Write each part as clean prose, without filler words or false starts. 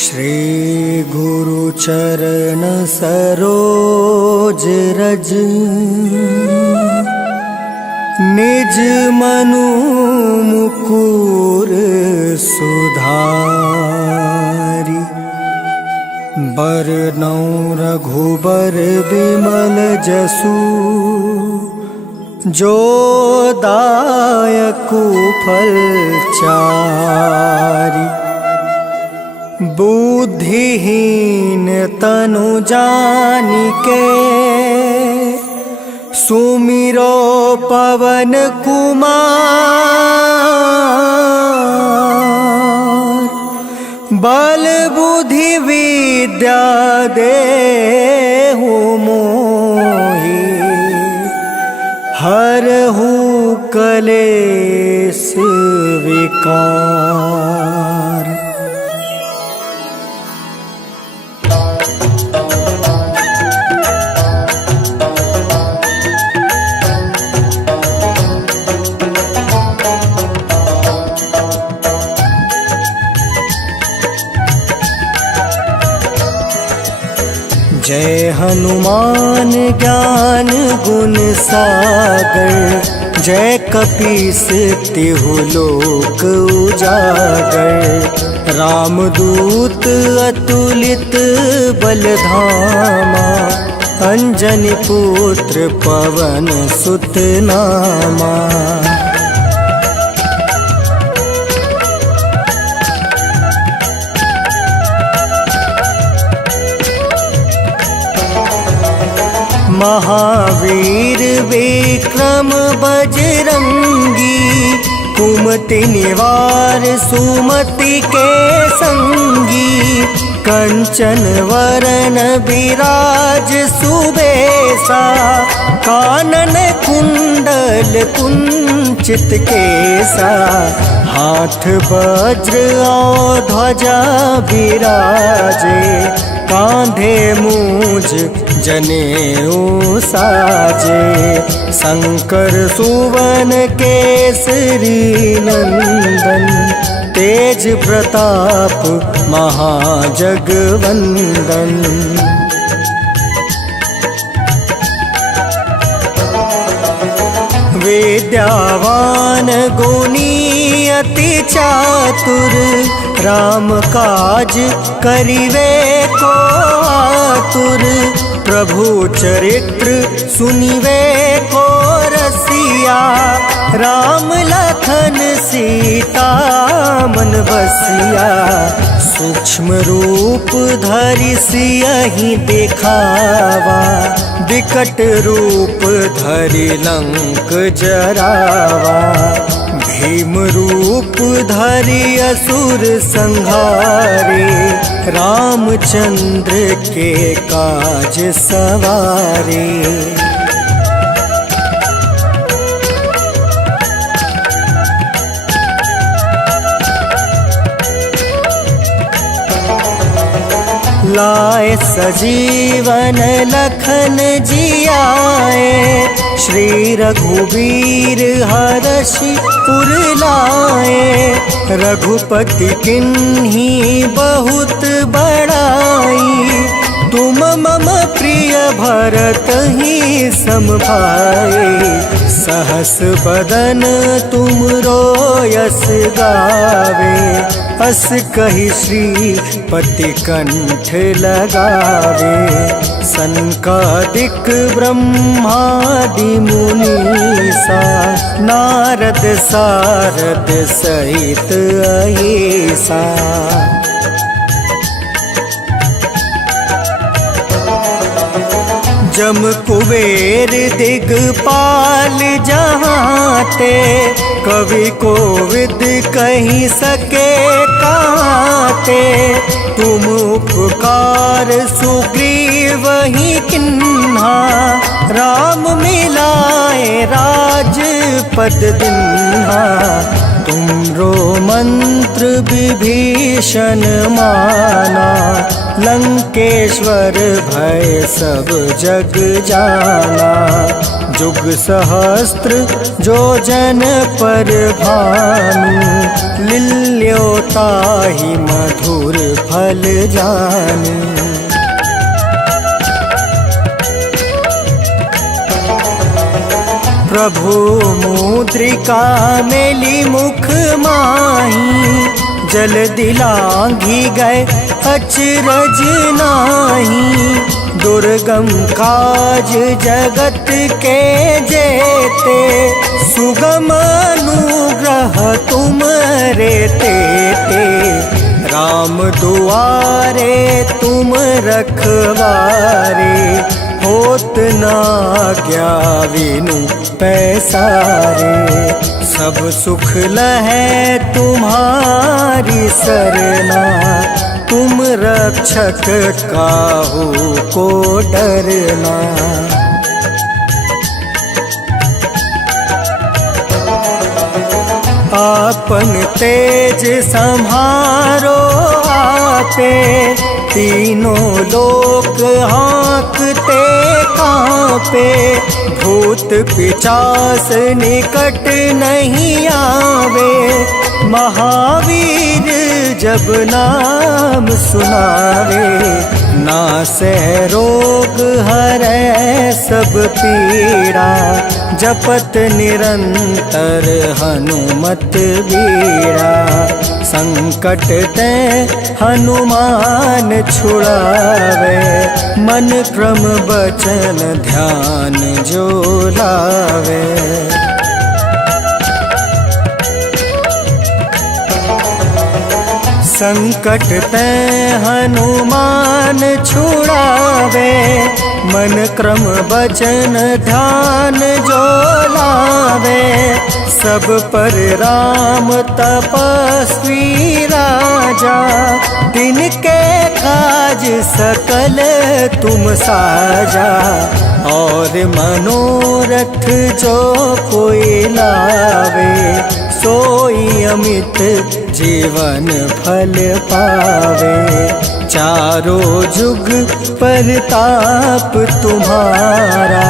श्री गुरु चरण सरोज रज निज मनु मुकुर सुधारि। बरनौ रघुबर बिमल जसु जो दायकु फल चारि। बुद्धिहीन तनु जानिके सुमिरो पवन कुमार। बल बुद्धि विद्या देहु मोहि हरहु कलेश विकार। जय हनुमान ज्ञान गुण सागर। जय कपीस तिहु लोक उजागर। रामदूत अतुलित बल धामा। अंजनी पुत्र पवन सुत नामा। महावीर विक्रम बजरंगी। कुमति निवार सुमति के संगी। कंचन वरन विराज सुबेसा। कानन कुंडल कुंचित केसा। हाथ वज्र और ध्वजा विराजे। कांधे मूज जनेऊ साजे। शंकर सुवन केसरी नंदन। तेज प्रताप महाजगवंदन। विद्यावान गुणी अति चातुर। राम काज करिवे को आतुर। प्रभु चरित्र सुनिवे को रसिया। राम लखन सीता मन बसिया। सूक्ष्म रूप धरि सियहि दिखावा। विकट रूप धरि लंक जरावा। भीम रूप धरि असुर संहारे। रामचंद्र के काज सवारे। लाए सजीवन लखन जियाए। श्री रघुवीर हरषि उर लाए। रघुपति किन्ही बहुत बड़ाई। तुम मम प्रिय भरत ही सम भाई। सहस बदन तुम रोयस गावे। अस कहि श्रीपति कंठ लगावे। सनकादिक ब्रह्मादि मुनीसा। नारद सारद सहित अहिसा। जम कुबेर दिगपाल जहाते। कवि कोविद कहि सके काते। तुम उपकार सुग्रीव ही किन्हा। राम मिलाए राजपद दिन्हा। तुमरो मंत्र विभीषण माना, लंकेश्वर भय सब जग जाना। जुग सहस्त्र जो जन पर भानु, लील्यो ताहि मधुर फल जानु। प्रभु मुद्रिका मेली मुख माही, जल दिलांघी गए अचरज नाही। दुर्गम काज जगत के जेते, सुगम अनुग्रह तुम रे तेते। राम दुआरे तुम रखवारे, होत ना क्या विनु पैसारे। सब सुख लहै तुम्हारी सरना, तुम रक्षक काहू को डरना। आपन तेज सम्हारो आपे, तीनों लोक हाँकते कांपे। भूत पिशाच निकट नहीं आवे, महावीर जब नाम सुनावे। नासै रोग हरै सब पीड़ा, जपत निरंतर हनुमत बीड़ा। संकट ते हनुमान छुड़ावे, मन क्रम बचन ध्यान जो लावे। संकट ते हनुमान छुड़ावे, मन क्रम बचन ध्यान जो लावे। सब पर राम तपस्वी राजा, तिनके काज सकल तुम साजा। और मनोरथ जो कोई लावे, सोई अमित जीवन फल पावे। चारों जुग परताप तुम्हारा,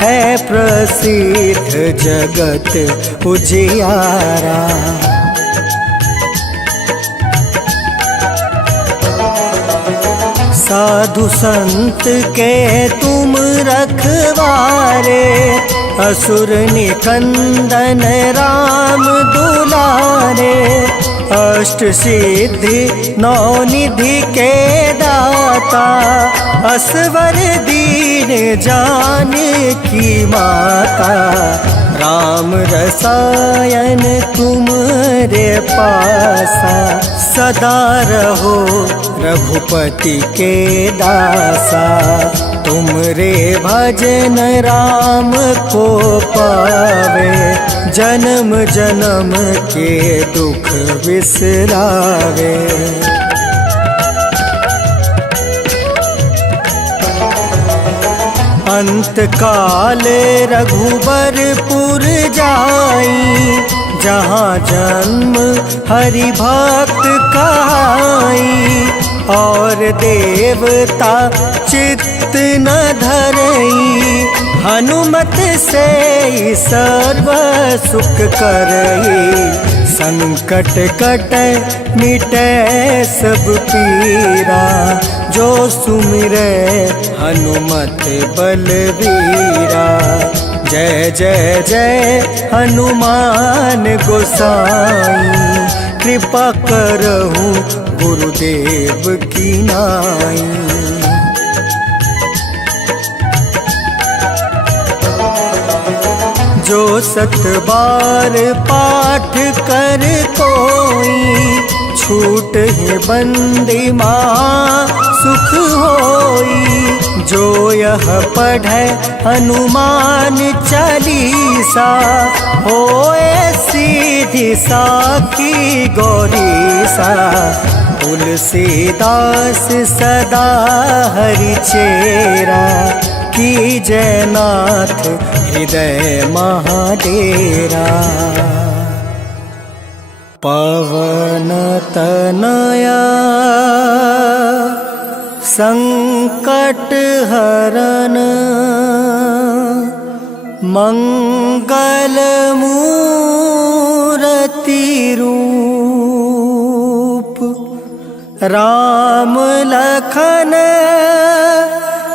है प्रसिद्ध जगत उजियारा। साधु संत के तुम रखवारे, असुर निकंदन राम दुलारे। अष्ट सिद्धि नौ निधि के दाता, असवर दीन जानकी माता। राम रसायन तुमरे पासा, सदा रहो रघुपति के दासा। तुमरे भजन राम को पावे, जन्म जन्म के दुख बिसरावे। अंत काल रघुबरपुर जाई, जहाँ जन्म हरि भक्त कहाई। और देवता चित्त न धरई, हनुमत से सर्व सुख करई। संकट कटै मिटै सब पीरा, जो सुमिरै हनुमत बलबीरा। जय जय जय हनुमान गोसाई, कृपा करहु गुरुदेव की नाई। जो सत बार पाठ कर कोई, छूट है बंदी माँ सुख होई। जो यह पढ़े हनुमान चालीसा, होए सीधी साखी गौरीसा। तुलसीदास सदा हरि चेरा, की जयनाथ हृदय महाडेरा। पवन तनया संकट हरन मंगल मूर्ति रूप राम लखन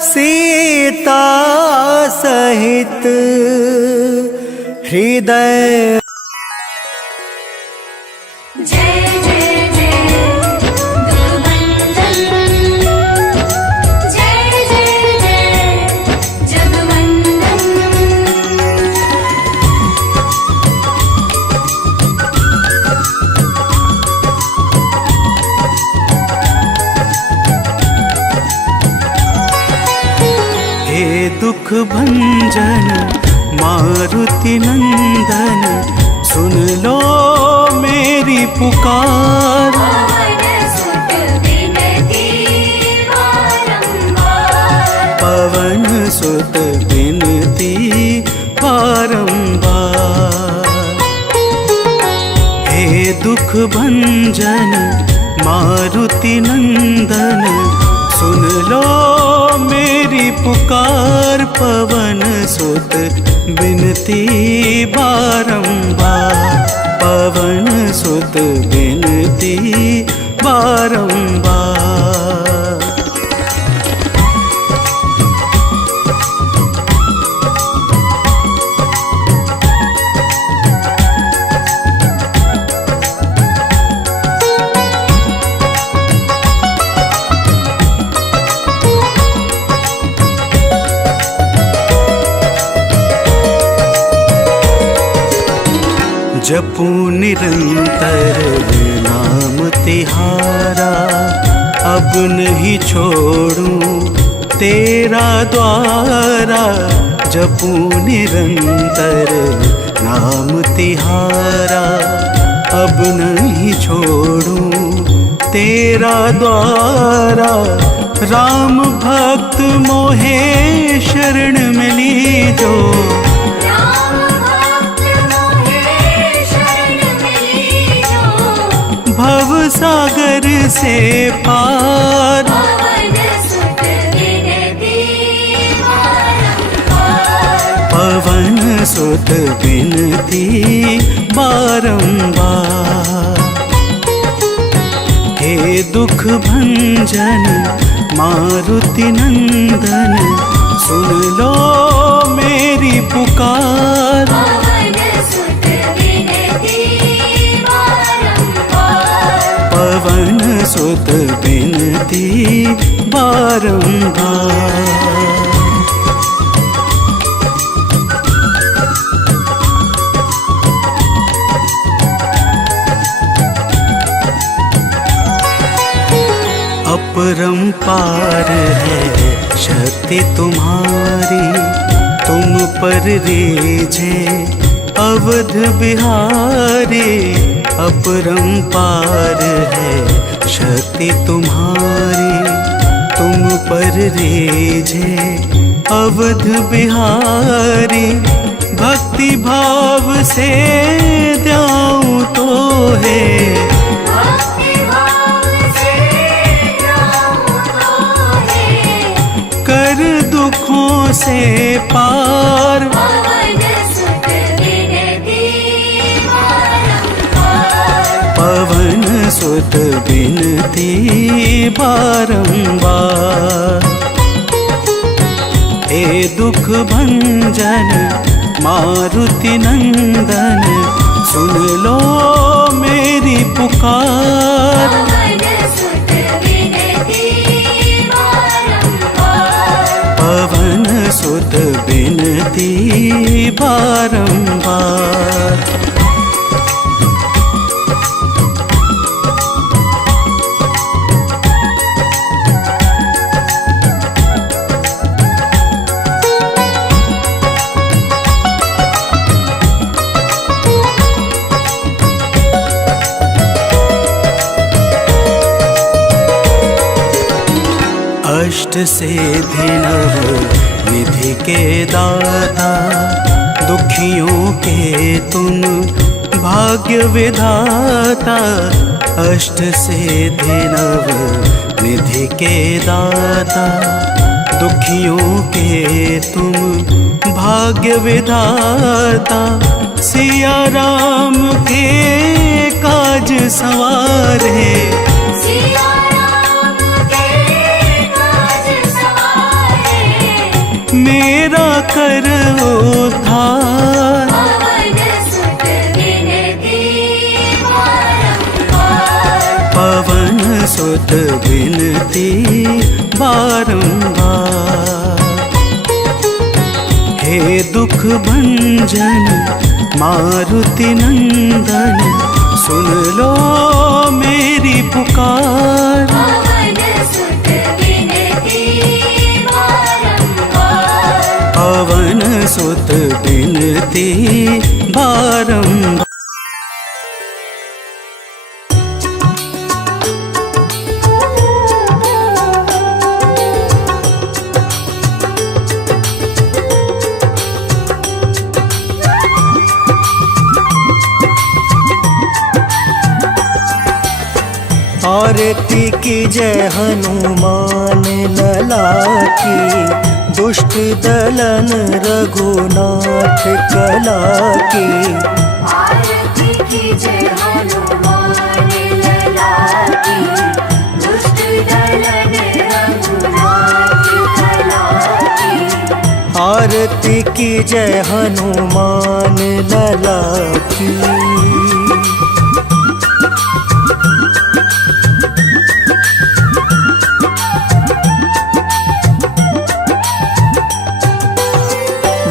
सीता सहित हृदय। दुख भंजन मारुति नंदन सुन लो मेरी पुकार। पवन सुत विनती बारंबार। हे दुख भंजन मारुति नंदन सुन लो मेरी पुकार। पवन सुत विनती बारंबार। पवन सुत विनती बारंबार। जपूं निरंतर नाम तिहारा। अब नहीं छोड़ूं तेरा द्वारा। जपूं निरंतर नाम तिहारा। अब नहीं छोड़ूं तेरा द्वारा। राम भक्त मोहे शरण मिली जो। भव सागर से पार। पवन सुत विनती बारंबार। हे दुख भंजन मारुति नंदन सुन लो मेरी पुकार। पवन सुत विनती बारंबार। अपरंपार है शक्ति तुम्हारी। तुम पर रीझे अवध बिहारी। अपरंपार है शक्ति तुम्हारी। तुम पर रीझे अवध बिहारी। भक्ति भाव से द्याऊं तो है। कर दुखों से पार। पवन सुत विनती बारंबार। हे दुख भंजन मारुति नंदन सुन लो मेरी पुकार। पवन सुत विनती बारंबार। अष्ट सिद्धि नव निधि के दाता। दुखियों के तुम भाग्य विधाता अष्ट सिद्धि नव निधि के दाता। दुखियों के तुम भाग्य विधाता, सिया राम के काज सवारे। सिया राम के काज सवारे, मेरा कर उद्धार। पवन सुत विनती बारंबार, पवन सुत विनती बारंबार। हे दुख भंजन मारुति नंदन, सुन लो मेरी पुकार। पवन सुत विनती बारंबार, पवन सुत विनती बारंबार। आरती की जय हनुमान लला की, दुष्ट दलन रघुनाथ कला की। आरती की जय हनुमान लला की, दुष्ट दलन रघुनाथ कला की। आरती की जय हनुमान लला की।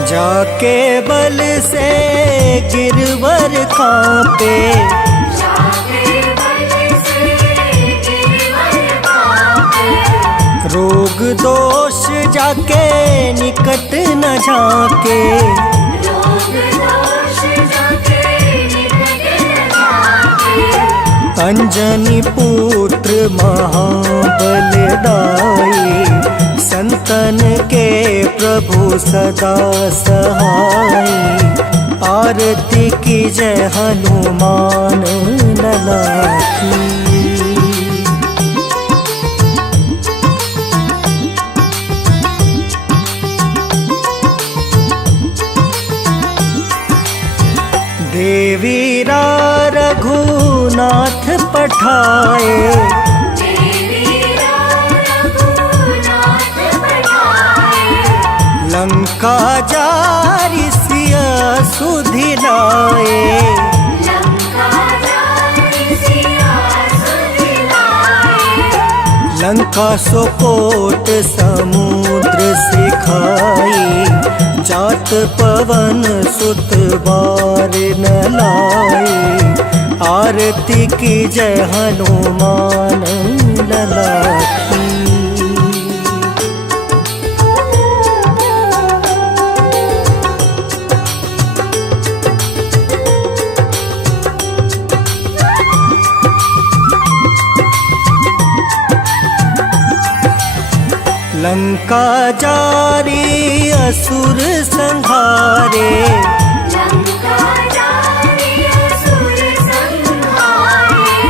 जाके बल से गिरवर कांपे, जाके बल से गिरवर कांपे, रोग दोष जाके निकट न झाके। रोग दोष जाके निकट न जाके। अंजनी पुत्र महाबलदाई, संतन के प्रभु सदा सहाय। आरती की जय हनुमान लला की। देवीरा रघुनाथ पठाए, देवीरा रघुनाथ पठाए, लंका जारी सिया सुधिलाए। लंका जारी सिया सुधिलाए, लंका सोकोट समुद्र सिखाई। जात पवन सुत बार न लाए। आरती की जय हनुमान लला की। लंका जारी असुर संहारे। लंका जारी असुर संहारे,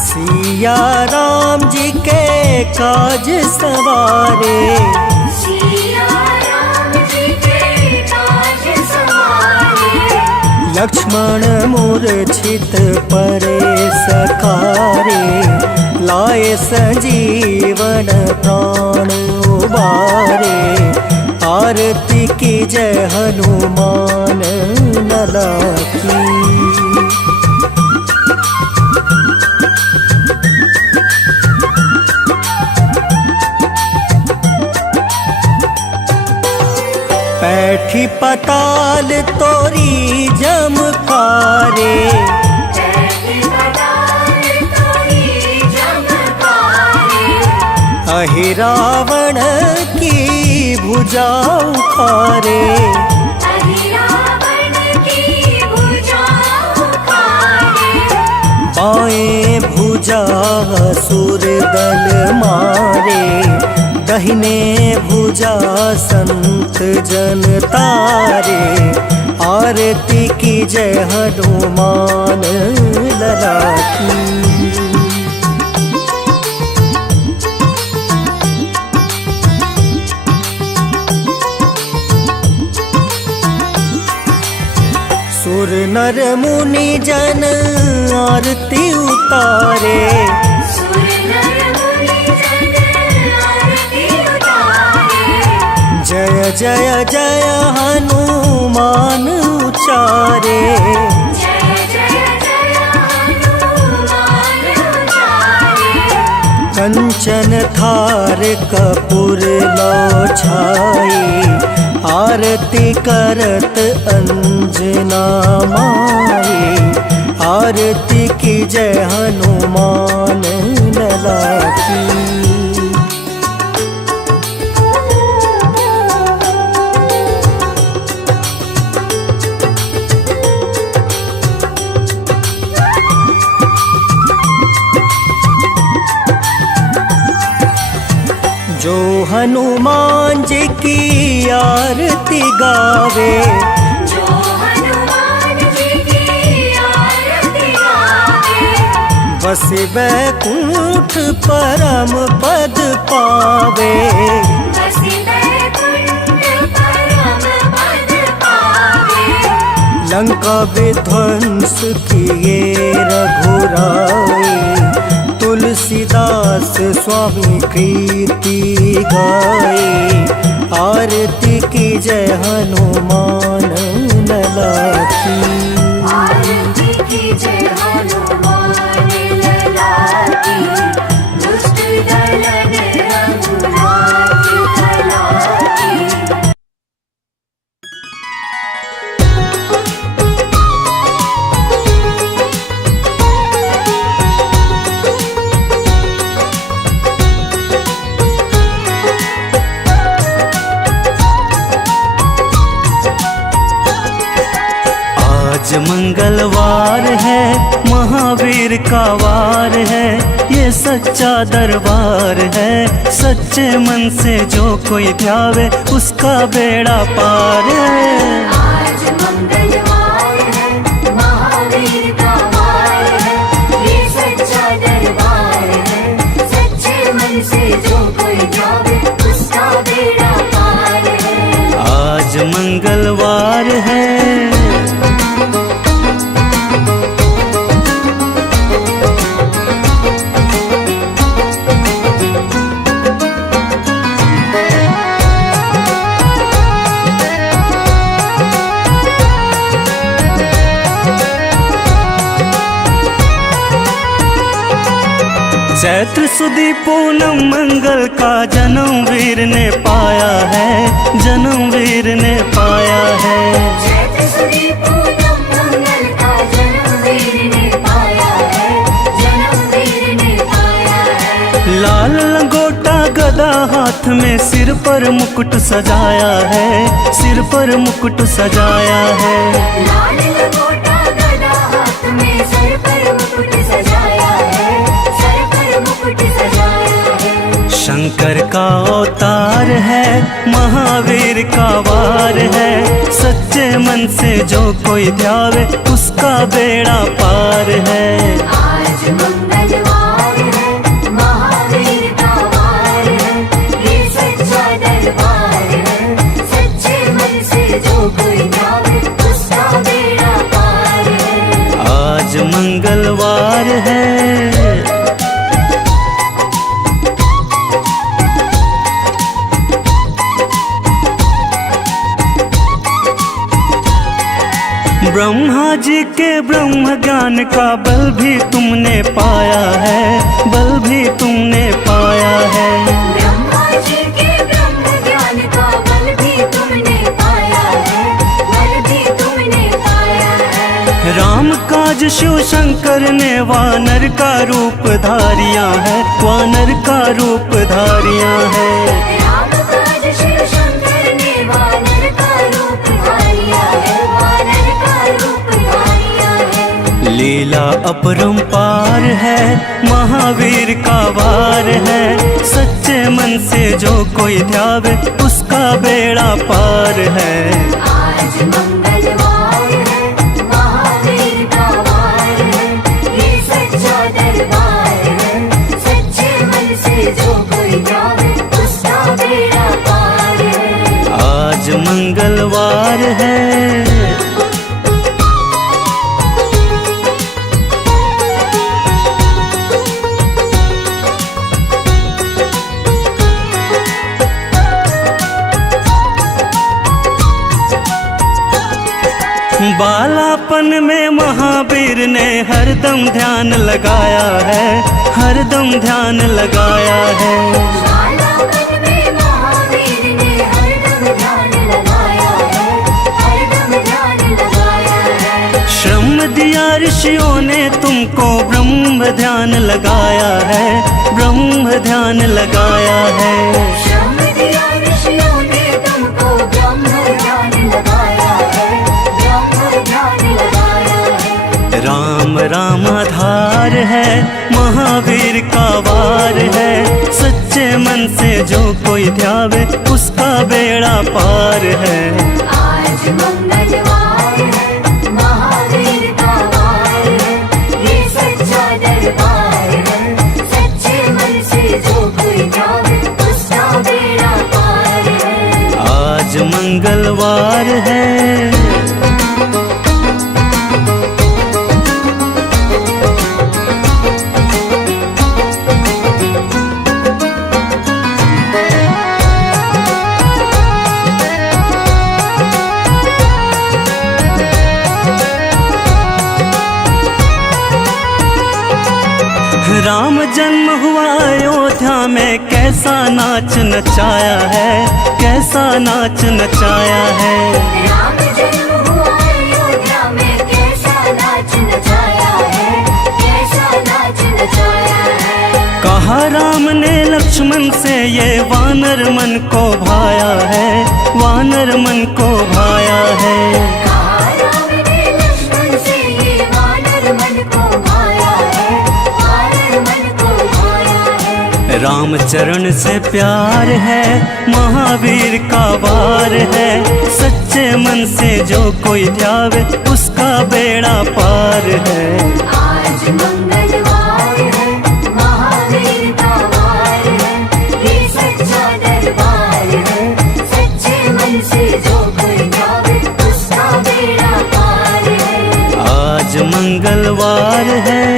सिया राम जी के काज सवारे। सिया राम जी के काज सवारे, लक्ष्मण मूर्छित परे सकारे। लाए संजीवन प्राण उबारे। आरती की जय हनुमान लला की। पैठी पताल तोरी जमकारे। अहि रावण की भुजा उखारे। बाएं भुजा असुर दल मारे। दहिने भुजा संत जन तारे, आरती की जय हनुमान लला की। सुर नर मुनि जन आरती उतारे, सुर नर मुनि जन आरती उतारे। जय जय जय हनुमान उचारे, जय जय जय हनुमान उचारे। कंचन थार कपूर लो छाई, आरती करत अंजना माई। आरती की जय हनुमान लला की। जो हनुमान जी की आरती गावे, जो हनुमान जी की आरती गावे। बस बैकुंठ परम पद पावे। बसी बैकुंठ परम पद पावे। लंका विध्वंस किए रघुराई, तुलसीदास स्वामी कृति गाए। आरती की जय हनुमान लला की। आरती की जय हनुमान लला की। दुष्ट दलन रघुनाथ कला की। आज मंगलवार है, महावीर का वार है। ये सच्चा दरबार है, सच्चे मन से जो कोई ध्यावे उसका बेड़ा पार है। आज मंगलवार है, महावीर का वार है। ये सच्चा दरबार है, सच्चे मन से जो कोई जावे उसका बेड़ा पार है। आज मंगलवार है। चैत्र सुदी पूनम मंगल का जन्म वीर ने पाया है, जन्म वीर ने पाया है। चैत्र सुदी पूनम मंगल का जन्म वीर ने पाया है, जन्म वीर ने पाया है। लाल लंगोटा गदा हाथ में, सिर पर मुकुट सजाया है, सिर पर मुकुट सजाया है। लाल लंगोटा गदा हाथ में, सर पर मुकुट सजाया है, सर पर मुकुट सजाया है। शंकर का अवतार है, महावीर का वार है। सच्चे मन से जो कोई ध्यावे उसका बेड़ा पार है। आज मंगलवार है, महावीर का वार है। ये सच्चा दरबार है, सच्चे मन से जो कोई जावे उसका बेड़ा पार है। आज मंगलवार है। ब्रह्मा जी के ब्रह्म ज्ञान का बल भी तुमने पाया है, बल भी तुमने पाया है। ब्रह्मा जी के ब्रह्म ज्ञान का बल भी तुमने पाया है, बल भी तुमने पाया है। राम काज शिव शंकर ने वानर का रूप धारिया है, वानर का रूप धारिया है। राम काज शिव शंकर ने वानर का रूप धारिया है, वानर का रूप धारिया है। लीला अपरंपार है, महावीर का वार है। सच्चे मन से जो कोई ध्यावे उसका बेड़ा पार है। आज मंगलवार है, महावीर का वार है, ये सच्चा दरबार है। सच्चे मन से जो कोई जावे उसका बेड़ा पार है। आज मंगलवार है। बालापन में महावीर ने हरदम ध्यान लगाया है, हरदम ध्यान लगाया है। बालापन में महावीर ने हरदम ध्यान लगाया है, हरदम ध्यान लगाया है। श्रम दिया ऋषियों ने तुमको ब्रह्म ध्यान लगाया है, ब्रह्म ध्यान लगाया है। श्रम दिया ऋषियों ने तुमको ब्रह्म ध्यान लगाया है, ब्रह्म ध्यान लगाया है। राम राम आधार है, महावीर का वार है। सच्चे मन से जो कोई ध्यावे उसका बेड़ा पार है। आज मंगलवार है, महावीर का वार है, ये सच्चा दरबार है। सच्चे मन से जो कोई जावे उसका बेड़ा पार है। आज मंगलवार है। राम जन्म हुआ अयोध्या में, कैसा नाच नचाया है, कैसा नाच नचाया है। राम जन्म हुआ अयोध्या में, कैसा नाच नचाया है, कैसा नाच नचाया है। कहा राम ने लक्ष्मण से ये वानर मन को भाया है, वानर मन को भाया है। कहा राम ने लक्ष्मण से ये वानर मन को भाया है, वानर मन को भाया है। राम चरण से प्यार है, महावीर का वार है। सच्चे मन से जो कोई ध्यावे उसका बेड़ा पार है। आज मंगलवार है, महावीर का वार है, ये सच्चा दरबार है। सच्चे मन से जो कोई जावे उसका बेड़ा पार है। आज मंगलवार है।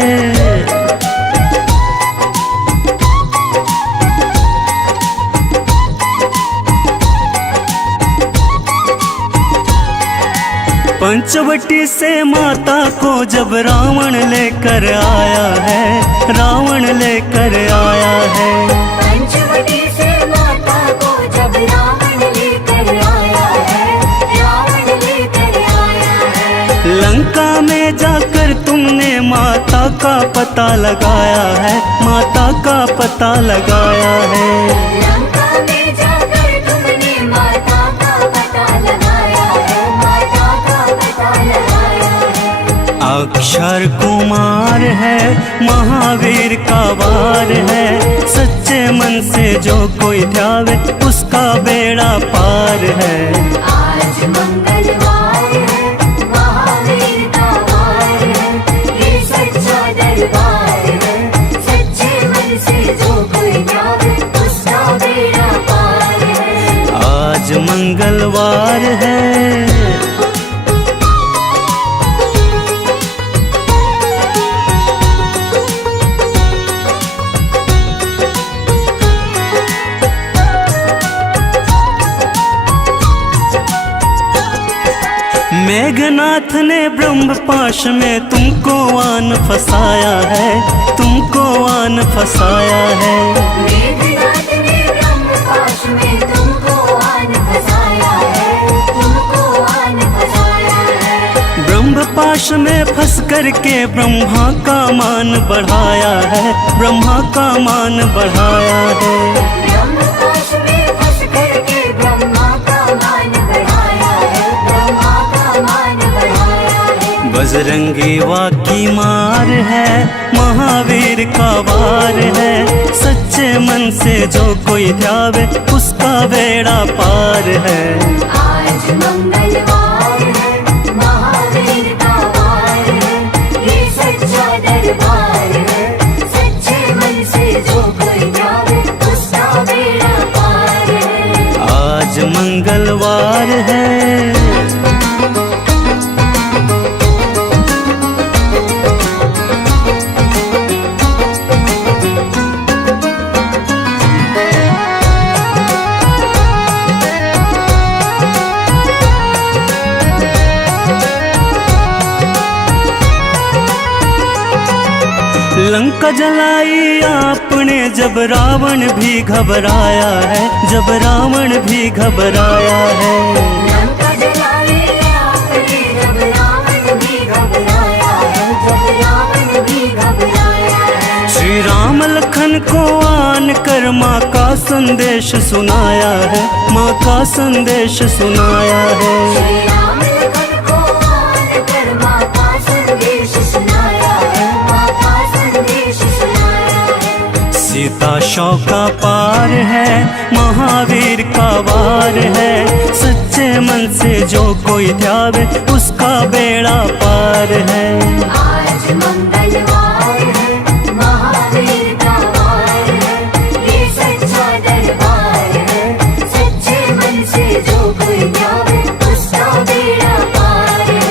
पंचवटी से माता को जब रावण लेकर आया है, रावण लेकर आया है। पंचवटी से माता को जब रावण लेकर आया है, रावण लेकर आया है। लंका में जाकर तुमने माता का पता लगाया है, माता का पता लगाया है। लंका में जाकर तुमने माता का पता लगाया है, माता का पता लगाया है। अक्षर कुमार है, महावीर का वार है। सच्चे मन से जो कोई ध्यावे उसका बेड़ा पार है। आज मंगलवार है, महावीर का वार है, ये सच्चा दरबार है। सच्चे मन से जो कोई जावे उसका बेड़ा पार है। आज मंगलवार है। मेघनाथ ने ब्रह्म पाश में तुमको आन फसाया है, तुमको आन फसाया है। मेघनाथ ने ब्रह्म पाश में तुमको आन फसाया है, तुमको आन फसाया है। ब्रह्म पाश में फंस करके ब्रह्मा का मान बढ़ाया है, ब्रह्मा का मान बढ़ाया है। ब्रह्म पाश में फंस करके ब्रह्मा का मान बढ़ाया है, ब्रह्मा का मान बढ़ाया है। बजरंगी वाकी मार है, महावीर का वार है। सच्चे मन से जो कोई ध्यावे उसका बेड़ा पार है। आज मंगलवार है, महावीर का वार है, ये सच्चा दरबार है। सच्चे मन से जो कोई ध्यावे उसका बेड़ा पार है। आज मंगलवार है। लंका जलाई आपने जब रावण भी घबराया है, जब रावण भी घबराया है। लंका जलाई आपने जब रावण भी घबराया है, जब रावण भी घबराया है। श्री राम लखन को आन कर माँ का संदेश सुनाया है, माँ का संदेश सुनाया है। श्री राम लखन को आन कर माँ का संदेश सुनाया है, माँ का संदेश सुनाया है। सीता शौका पार है, महावीर का वार है। सच्चे मन से जो कोई ध्यावे उसका बेड़ा पार है। आज मंगलवार है, महावीर का वार है, ये सच्चा दरबार है। सच्चे मन से जो कोई ध्यावे उसका बेड़ा पार है।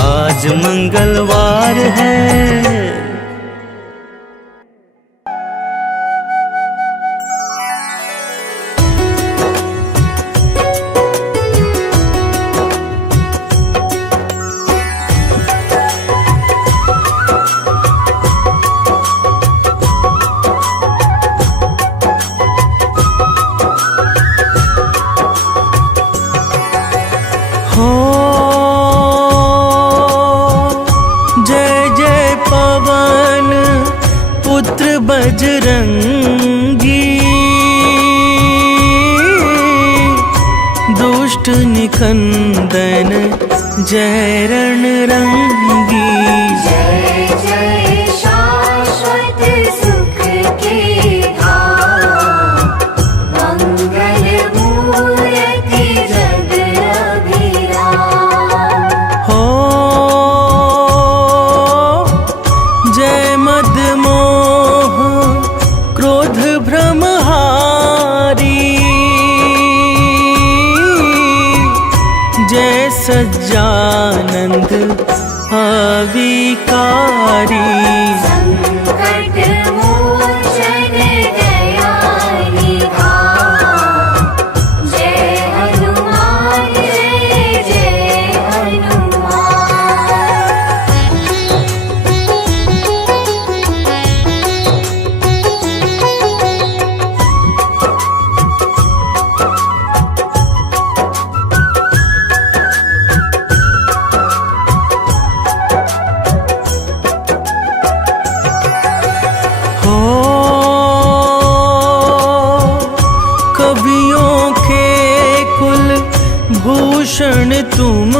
आज मंगलवार है। बजरंगी दुष्ट निकंदन जय रणरंगी। जय जय शाश्वत सुख के धाम, मंगल मूर्ति जग अभिराम। हो जय मदमोह क्रोध भ्रमहारी, जय सज्जानंद अविकारी। संकट मोचन दया निधान, जय हनुमान जय जय हनुमान। कवियों के कुल भूषण तुम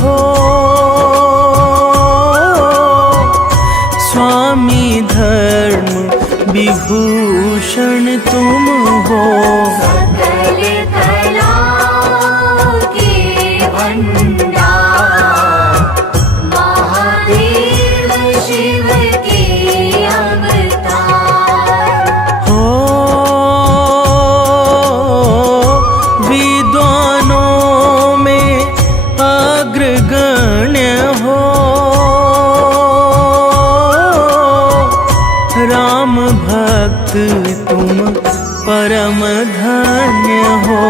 हो, स्वामी धर्म विभूषण तुम हो। सकल कलाओं के भंडार, महादेव शिव के अवतार। हो विद्वानों में अग्रगण्य हो, राम भक्त तुम परम धन्य हो।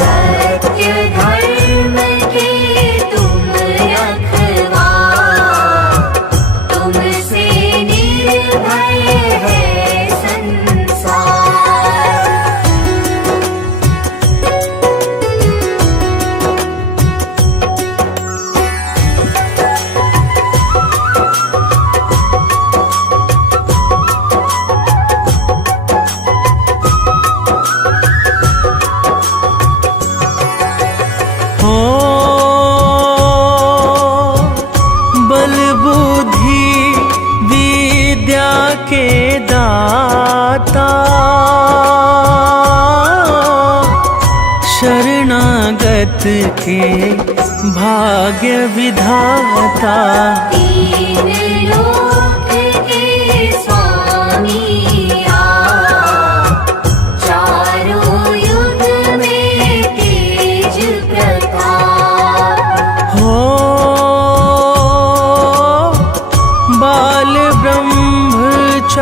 सत्य धर्म के तुम रखवार, तुमसे निर्भय है संसार। हो बल बुद्धि विद्या के दाता, के भाग्य विधाता। तीन लोक के स्वामी आप, चारों युग में तेज प्रताप। हो बाल ब्रह्मचारी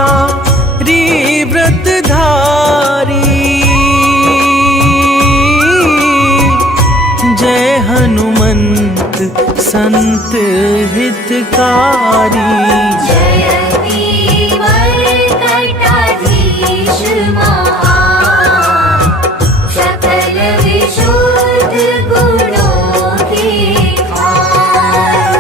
व्रतधारी, जय हनुमंत संत हितकारी। जयति वेंकटाधीश महान, सकल विशुद्ध गुणों के खान।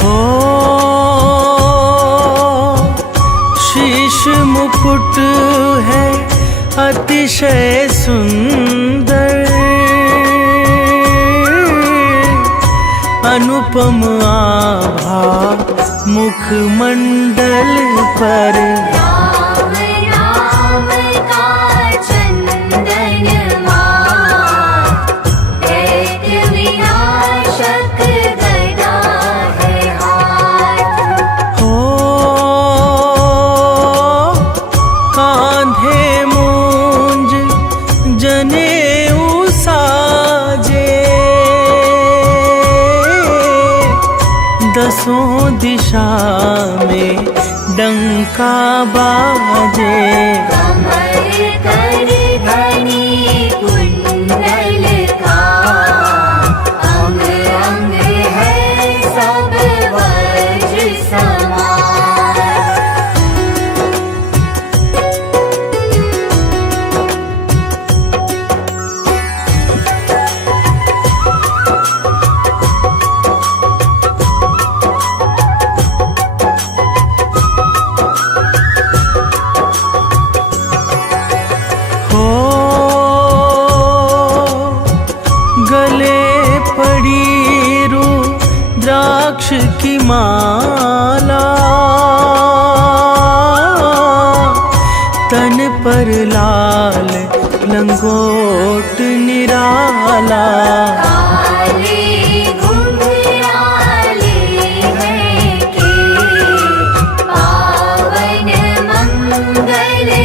हो शीश मुकुट है अतिशय सुंदर, अनुपम आभा मुखमंडल पर। राम नाम का चंदन मान, दैत्य विनाशक गदा है हाथ। हो कांधे मूंज जनेऊ साजे, दसों दिशा में डंका बाजे। कमर कर धनी कुंडल का, अंग अंग है सब वज्र समान। हो गले पड़ी रुद्राक्ष की माला, तन पर लाल लंगोट निराला। काले घुंघराले हैं के, पावन मंगलकारी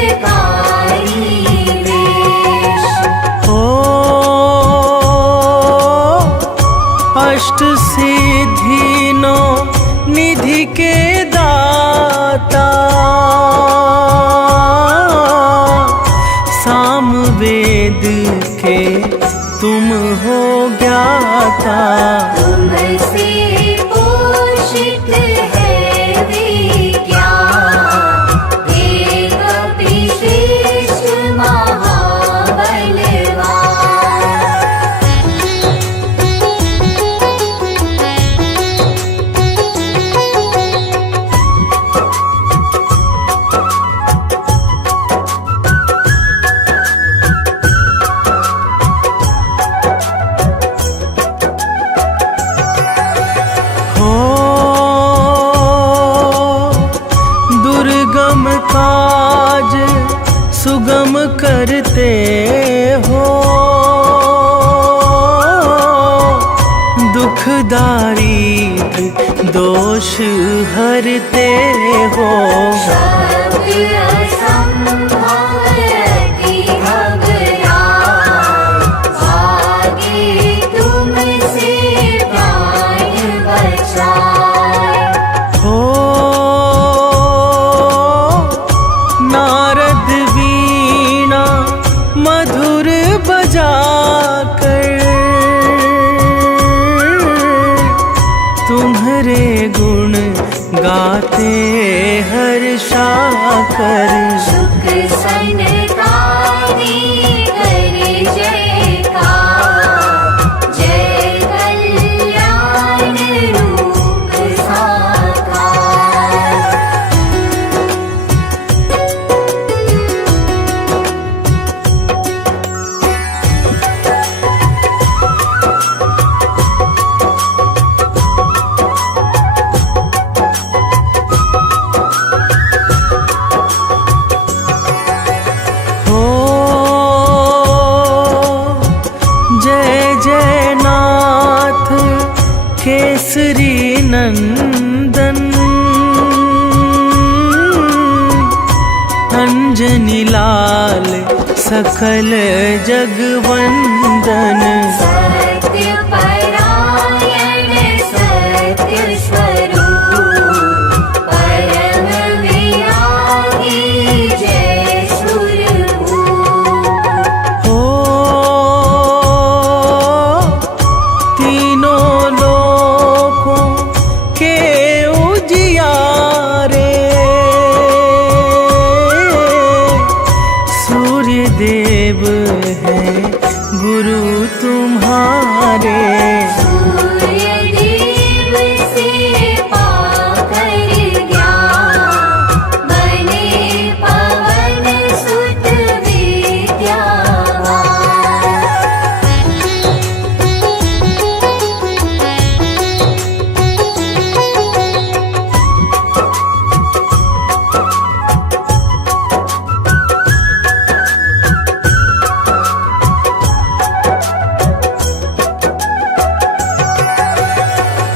वेश। हो अष्ट सिद्धि नो निधि के दाता, सामवेद के तुम हो ज्ञाता। तुमसे पोषित है विज्ञान, देव विशेष महाबलवान। हो दुर्गम काज सुगम करते हो, दुखदारी दोष हरते हो। शब्द असंभव अति घबराए, भागे तुमसे प्राण बचाए। हो नारद वीणा मधुर बजाकर, तुम्हारे गुण गाते हर्षाकर। शुक सनकादि कर जयकार, जय कल्याण रूप साकार। सकल जगवंदन सत्य परायण सत्य स्वरूप परम विरागी जय सुरभूप। हो तीनों लोकों के उजियारे सूर्य देव है गुरु तुम्हारे। सूर्य देव से पाकर ज्ञान बने पवन सुत विद्यावान।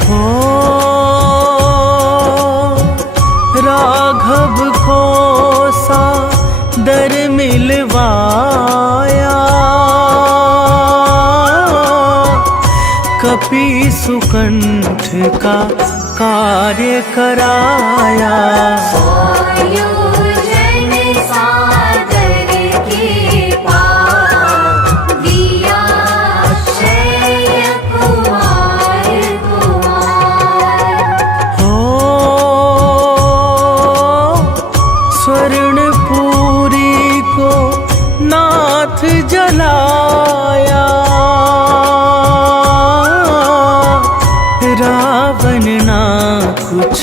हो राघव को सादर मिलवाया कपि सुकंठ का कार्य कराया। आयोजन सादर के पार दिया अक्षय कुमार कुमार। हो स्वर्णपुरी को नाथ जलाया रावण ना कुछ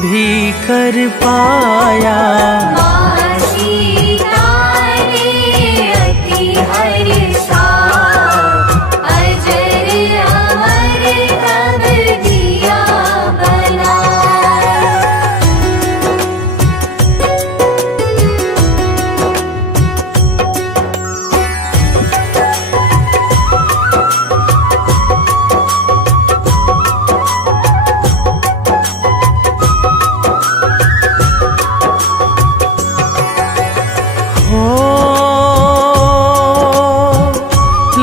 भी कर पाया। माँ सीता ने अति हर्षा अजर अमर तब दिया बना। हो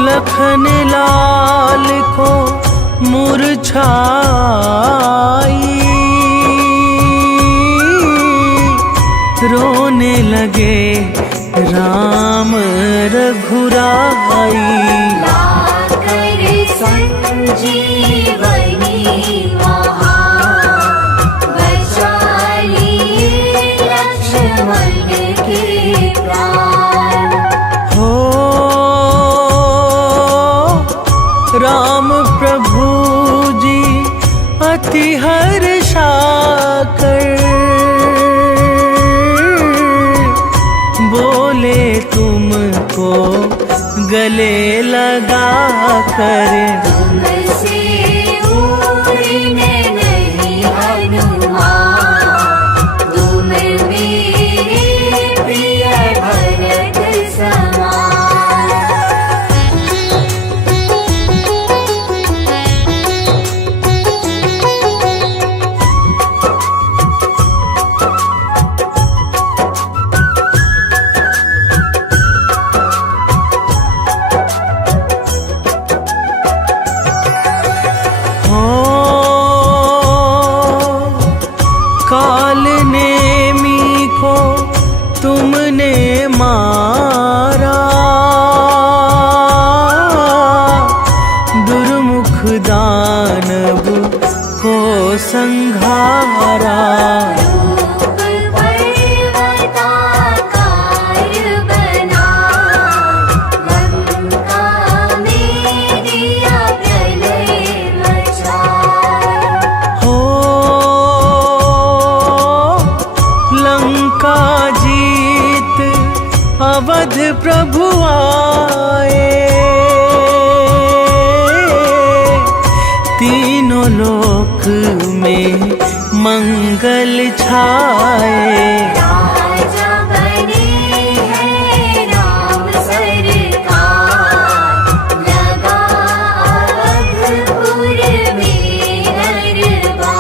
लखन लाल को मुरझाई रोने लगे राम रघुराई। लाकर संजीवनी महान बचा लिए लक्ष्मण के प्राण। हो राम प्रभु जी अति हर्षा कर बोले तुमको गले लगा कर। तुमसे उड़ने नहीं हनुमान तुम मेरे प्रिय भरत समान। हो काल नेमी को तुमने मारा दुर्मुख दानव को संघारा। रूप पर्वताकार बना लंका में दिया प्रलय मचा। हो लंका जीत अवध प्रभु आए तीनों लोक में मंगल छाए। राजा बने हैं राम सरकार लगा अवधपुर में दरबार।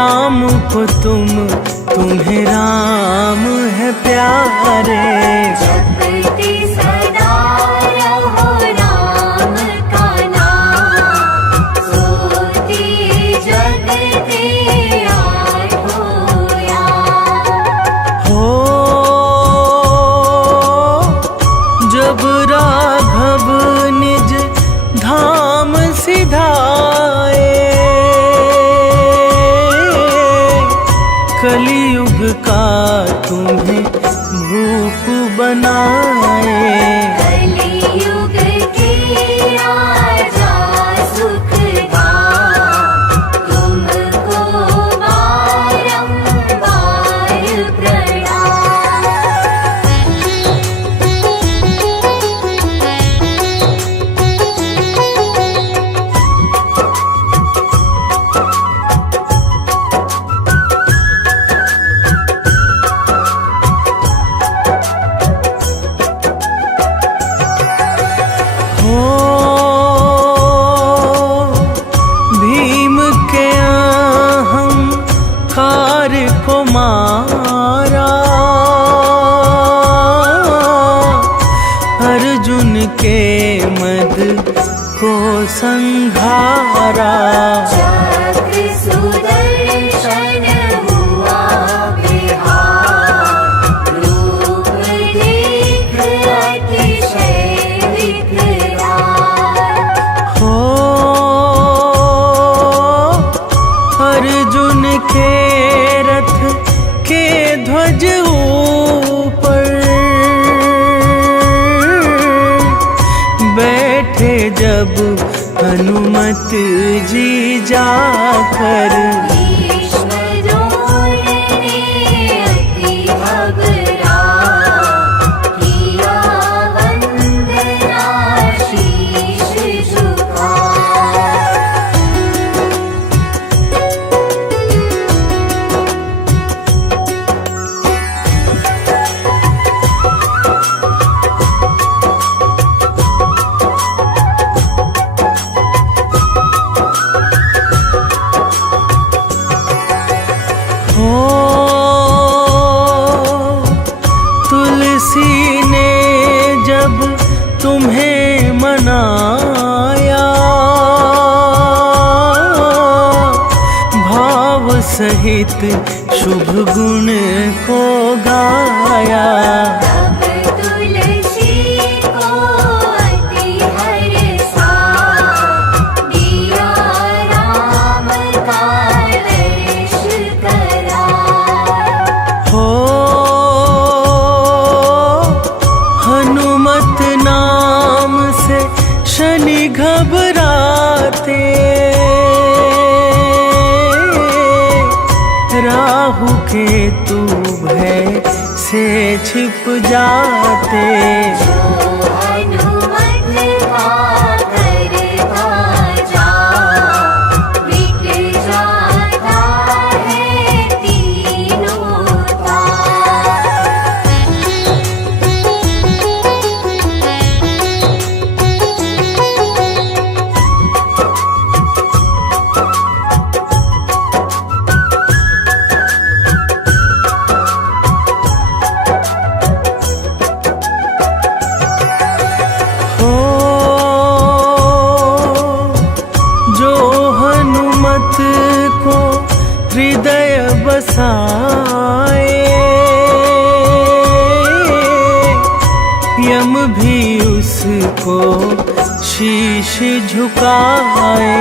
राम को तुम्हें राम है प्यारे। जपते सदा रहो राम का नाम, सोते जगते आठों याम। हो जब राघव निज धाम सिधाए, कलियुग का तुम्हें भूप बनाए। कलियुग के राजा सुखदाम, तुमको बारंबार प्रणाम। हो भीम के अहंकार को मारा, अर्जुन के मद को संघारा। चक्र सुदर्शन हुआ विहार, रूप देख अतिशय विकराल। हो अर्जुन के रथ के ध्वज ऊपर बैठे जब हनुमत जी जाकर। भीष्म द्रोण ने अति घबराए, किया वंदना शीश झुकाए। हो तुलसी ने जब तुम्हें मनाया, भाव सहित शुभ गुण को गाया। तब तुलसी को अति हर्षा, दिया राम का दर्श करा। हो हनुमत नाम से शनि घबराते, राहु केतु भय से छिप जाते। जो हनुमत का कर भाजा, मिट जाता है तीनों ताप। हो जो हनुमत को हृदय बसाए, यम भी उसको शीश झुकाए।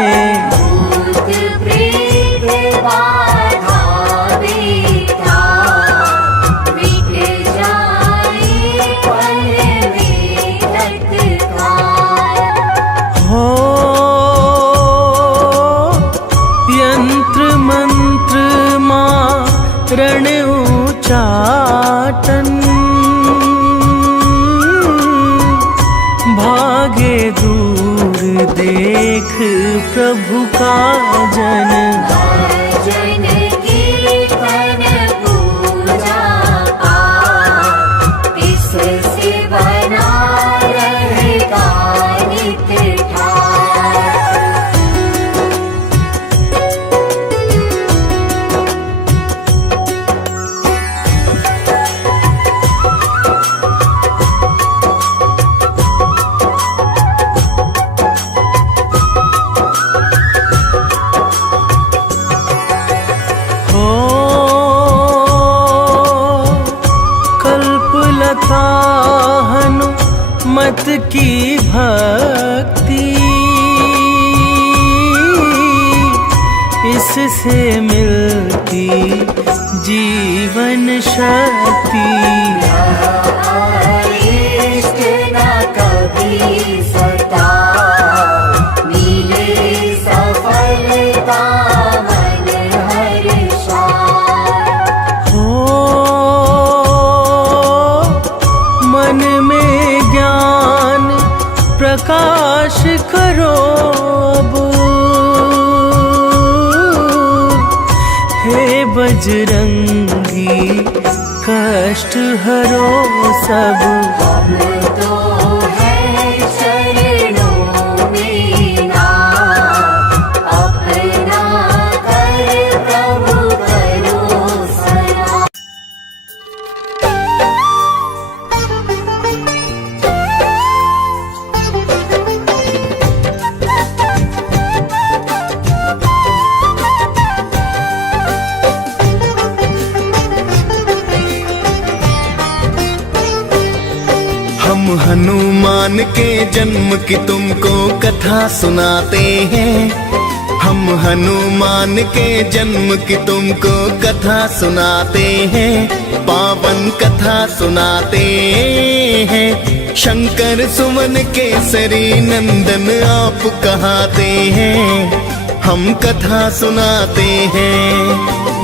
भूत प्रेत बाधा बेधा, मिट जाए पल में तत्काल। हो यंत्र मंत्र मारण उचाटन, भागे दूर देख प्रभु का जन। भजन कीर्तन पूजा पाठ, इससे बना रहेगा नित ठाट। की भक्ति इससे मिलती जीवन शक्ति। इष्ट न कभी सताए, मिले सफलता मन हर्षाए। हो मन में ज्ञान प्रकाश करो अब, हे बजरंगी कष्ट हरो सब। हम तो है शरणों में नाथ, अपना कर प्रभु करो सना। हम हनुमान के जन्म की तुमको कथा सुनाते हैं। हम हनुमान के जन्म की तुमको कथा सुनाते हैं, पावन कथा सुनाते हैं। शंकर सुमन केसरी नंदन आप कहाते हैं, हम कथा सुनाते हैं।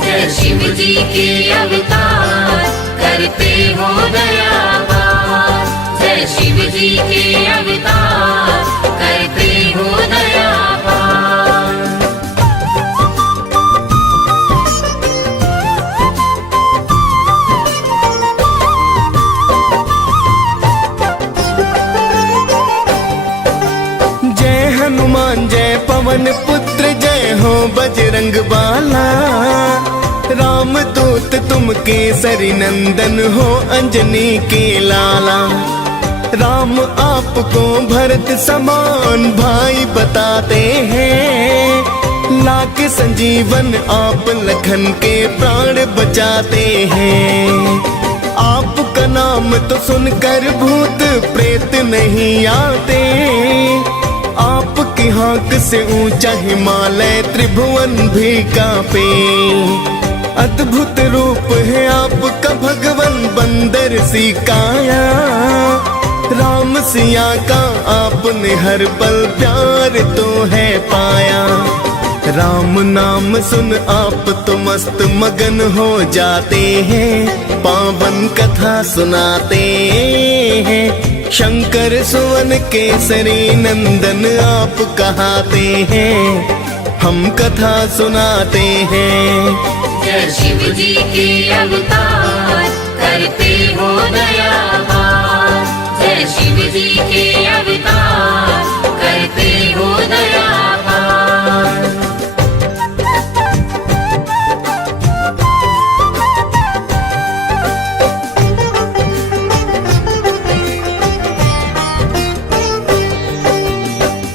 जय शिव जी के अवतार करते हो दयावार, जय शिव जी के अवतार करते हो दयावार। जय हनुमान जय पवन पुत्र, जय हो बजरंग बाला। राम दूत तुम केसरी नंदन हो, अंजनी के लाला। राम आपको भरत समान भाई बताते हैं, लाख संजीवन आप लखन के प्राण बचाते हैं। आपका नाम तो सुनकर भूत प्रेत नहीं आते, आपकी हाँक से ऊंचा हिमालय त्रिभुवन भी कांपे। अद्भुत रूप है आपका भगवन बंदर सी काया, राम सिया का आपने हर पल प्यार तो है पाया। राम नाम सुन आप तो मस्त मगन हो जाते हैं, पावन कथा सुनाते हैं। शंकर सुवन केसरी नंदन आप कहाते हैं, हम कथा सुनाते हैं। जय शिव जी के अवतार करते हो दयावार, जय शिव जी के अवतार करते हो दयावार।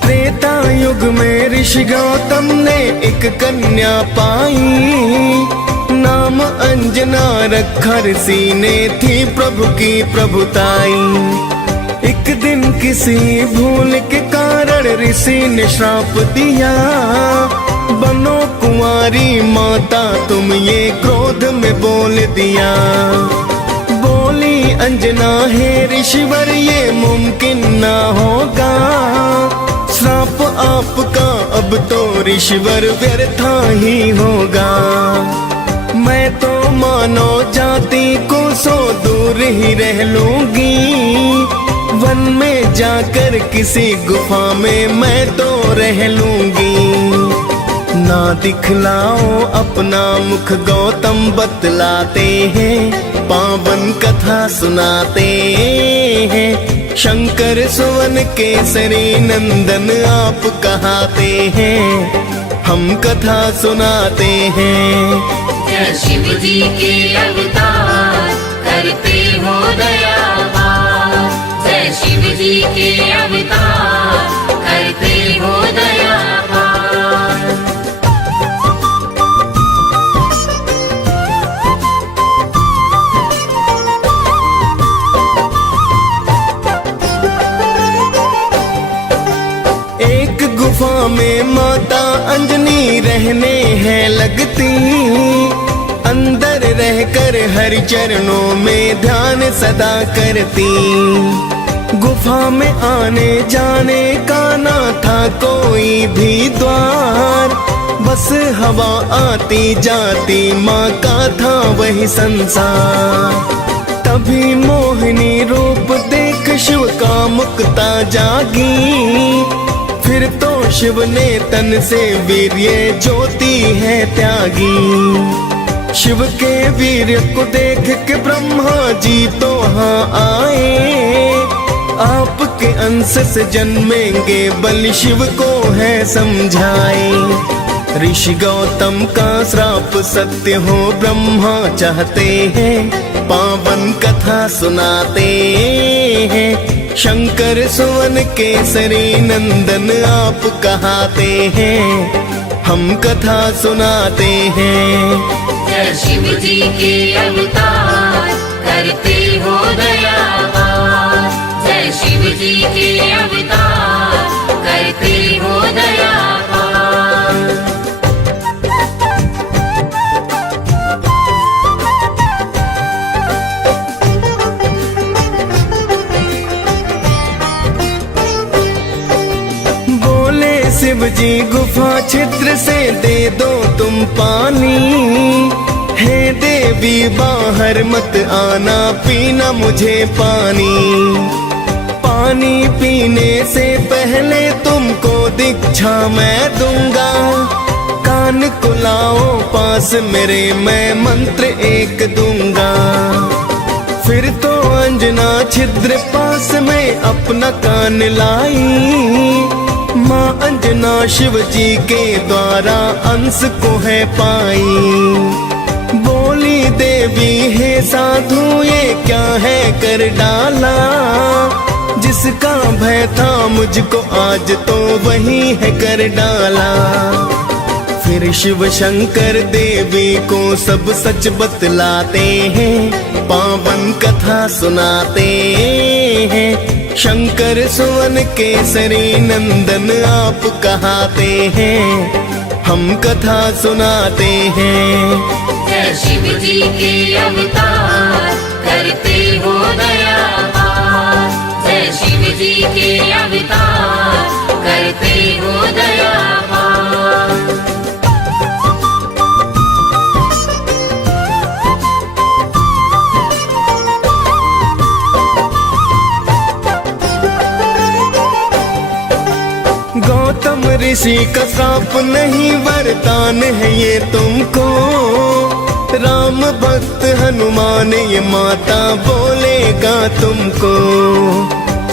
त्रेता युग में ऋषि गौतम ने एक कन्या पाई, नाम अंजना रखा ऋषि ने थी प्रभु की प्रभुताई। एक दिन किसी भूल के कारण ऋषि ने श्राप दिया, बनो कुंवारी माता तुम ये क्रोध में बोल दिया। बोली अंजना हे ऋषिवर ये मुमकिन ना होगा, श्राप आपका अब तो ऋषिवर व्यर्था ही होगा। मैं तो मानव जाति को सौ दूर ही रह लूंगी, वन में जाकर किसी गुफा में मैं तो रह लूंगी। ना दिखलाओ अपना मुख गौतम बतलाते हैं, पावन कथा सुनाते हैं। शंकर सुवन केसरी नंदन आप कहाते हैं, हम कथा सुनाते हैं। जय शिव जी के अवतार करते हो दयावार, जय शिव जी के अवतार करते हो दयावार। में माता अंजनी रहने हैं लगती, अंदर रहकर हरि चरणों में ध्यान सदा करती। गुफा में आने जाने का ना था कोई भी द्वार, बस हवा आती जाती माँ का था वही संसार। तभी मोहिनी रूप देख शिव का मुक्ता जागी, फिर तो शिव ने तन से वीर्य ज्योति है त्यागी। शिव के वीर्य को देख के ब्रह्मा जी तो हाँ आए, आपके अंश से जन्मेंगे बलि शिव को है समझाए। ऋषि गौतम का श्राप सत्य हो ब्रह्मा चाहते हैं, पावन कथा सुनाते हैं। शंकर सुवन केसरी नंदन आप कहाते हैं, हम कथा सुनाते हैं। जय शिव जी के अवतार करते हो दयावार, जय शिव जी के अवतार करते हो दयावार। शिव जी गुफा छिद्र से दे दो तुम पानी, हे देवी बाहर मत आना पीना मुझे पानी। पानी पीने से पहले तुमको दीक्षा मैं दूंगा, कान को लाओ पास मेरे मैं मंत्र एक दूंगा। फिर तो अंजना छिद्र पास में अपना कान लाई, माँ अंजना शिव जी के द्वारा अंश को है पाई। बोली देवी हे साधु ये क्या है कर डाला, जिसका भय था मुझको आज तो वही है कर डाला। फिर शिव शंकर देवी को सब सच बतलाते हैं, पावन कथा सुनाते हैं। शंकर सुवन केसरी नंदन आप कहाते हैं, हम कथा सुनाते हैं। जय शिव जी के अवतार करते हो दयावार, जय शिव जी के अवतार करते हो दयावार। गौतम ऋषि का श्राप नहीं वरदान है ये तुमको, राम भक्त हनुमान ये माता बोलेगा तुमको।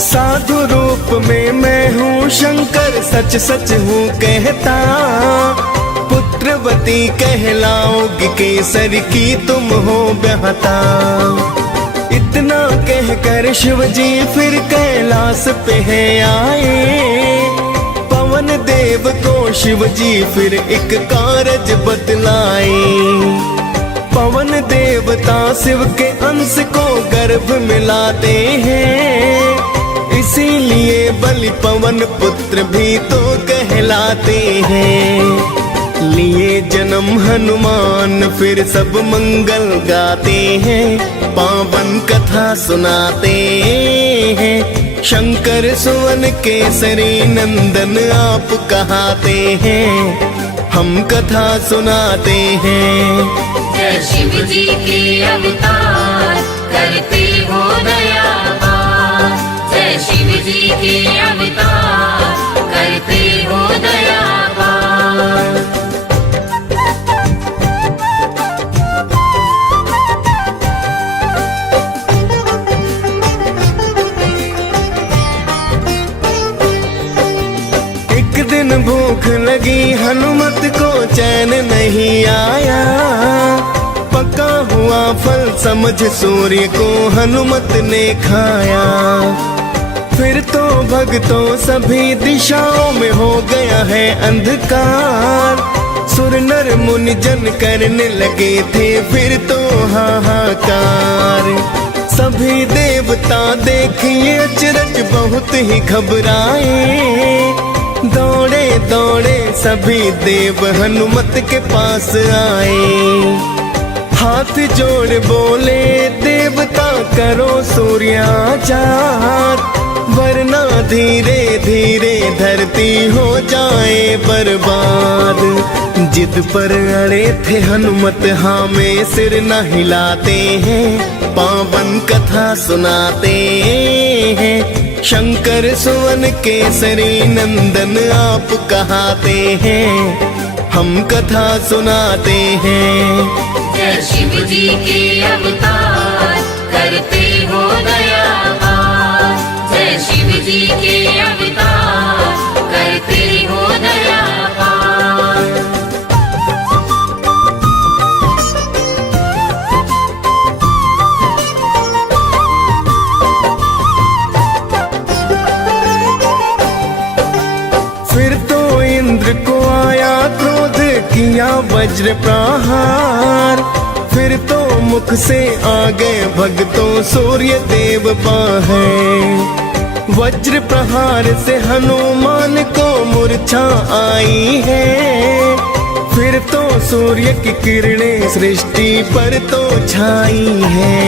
साधु रूप में मैं हूँ शंकर सच सच हूँ कहता, पुत्रवती कहलाओगी केसर की तुम हो ब्याहता। इतना कहकर शिव जी फिर कैलाश पे है आए, पवन देव को शिव जी फिर एक कारज बतलाए। पवन देवता शिव के अंश को गर्भ मिलाते हैं, इसीलिए बलि पवन पुत्र भी तो कहलाते हैं। लिए जन्म हनुमान फिर सब मंगल गाते हैं, पावन कथा सुनाते हैं। शंकर सुवन केसरी नंदन आप कहाते हैं, हम कथा सुनाते हैं। जय शिव जी के अवतार करते हो दयावार, जय शिव जी के अवतार करते हो दयावार। भूख लगी हनुमत को चैन नहीं आया, पका हुआ फल समझ सूर्य को हनुमत ने खाया। फिर तो भक्तों सभी दिशाओं में हो गया है अंधकार, सुर नर मुनि जन करने लगे थे फिर तो हाहाकार। सभी देवता देखिए अचरज बहुत ही घबराए, दौड़े दौड़े सभी देव हनुमत के पास आए। हाथ जोड़ बोले देवता करो सूर्याचार, वरना धीरे धीरे धरती हो जाए बर्बाद। जिद पर अड़े थे हनुमत, हाँ में सिर न हिलाते हैं, पावन कथा सुनाते हैं। शंकर सुवन केसरी नंदन आप कहाते हैं, हम कथा सुनाते हैं। जय शिव जी के अवतार करते हो दयावार, जय शिव जी के अवतार करते हो दयावार। फिर तो इंद्र को आया क्रोध, किया वज्र प्रहार। फिर तो मुख से आ गए भक्तों सूर्य देव बाहें। वज्र प्रहार से हनुमान को मूर्छा आई है। फिर तो सूर्य की किरणें सृष्टि पर तो छाई है।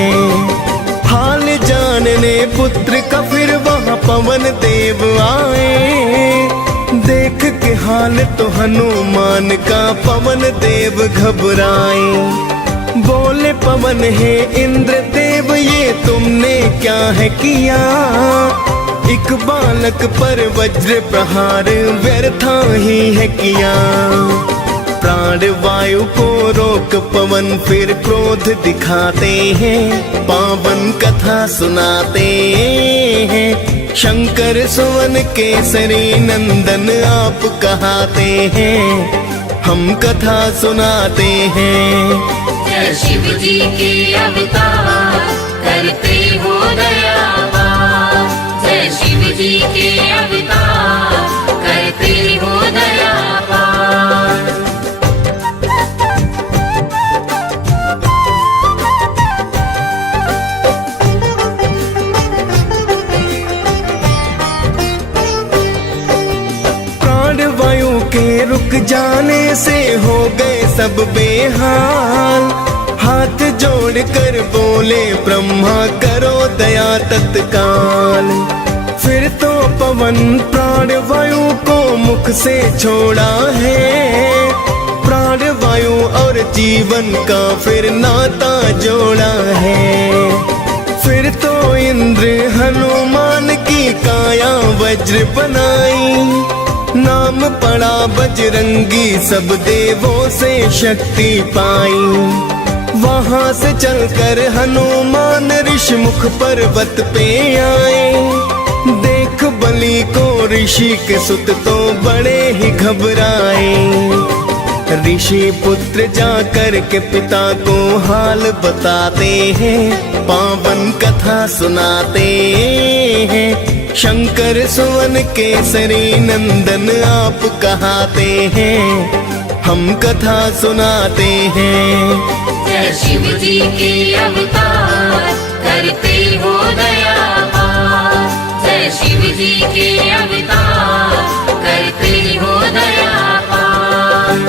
हाल जानने पुत्र का फिर वहाँ पवन देव आए। देख के हाल तो हनुमान का पवन देव घबराए। बोले पवन है इंद्र देव ये तुमने क्या है किया, एक बालक पर वज्र प्रहार व्यर्था ही है किया। प्राण वायु को रोक पवन फिर क्रोध दिखाते हैं, पावन कथा सुनाते हैं। शंकर सुवन केसरी नंदन आप कहाते हैं, हम कथा सुनाते हैं। जय शिव जी के अवतार करते हो दयावार, जय शिव जी के अवतार करते हो दयावार। के रुक जाने से हो गए सब बेहाल। हाथ जोड़ कर बोले ब्रह्मा करो दया तत्काल। फिर तो पवन प्राण वायु को मुख से छोड़ा है। प्राण वायु और जीवन का फिर नाता जोड़ा है। फिर तो इंद्र हनुमान की काया वज्र बनाई। नाम पड़ा बजरंगी सब देवों से शक्ति पाई। वहां से चलकर हनुमान ऋषि मुख पर्वत पे आए। देख बलि को ऋषि के सुत तो बड़े ही घबराए। ऋषि पुत्र जाकर के पिता को हाल बताते हैं, पावन कथा सुनाते हैं। शंकर सुवन केसरी नंदन आप कहाते हैं, हम कथा सुनाते हैं। जय शिव जी के अवतार करते हो दयावार, जय शिव जी के अवतार करते हो दयावार।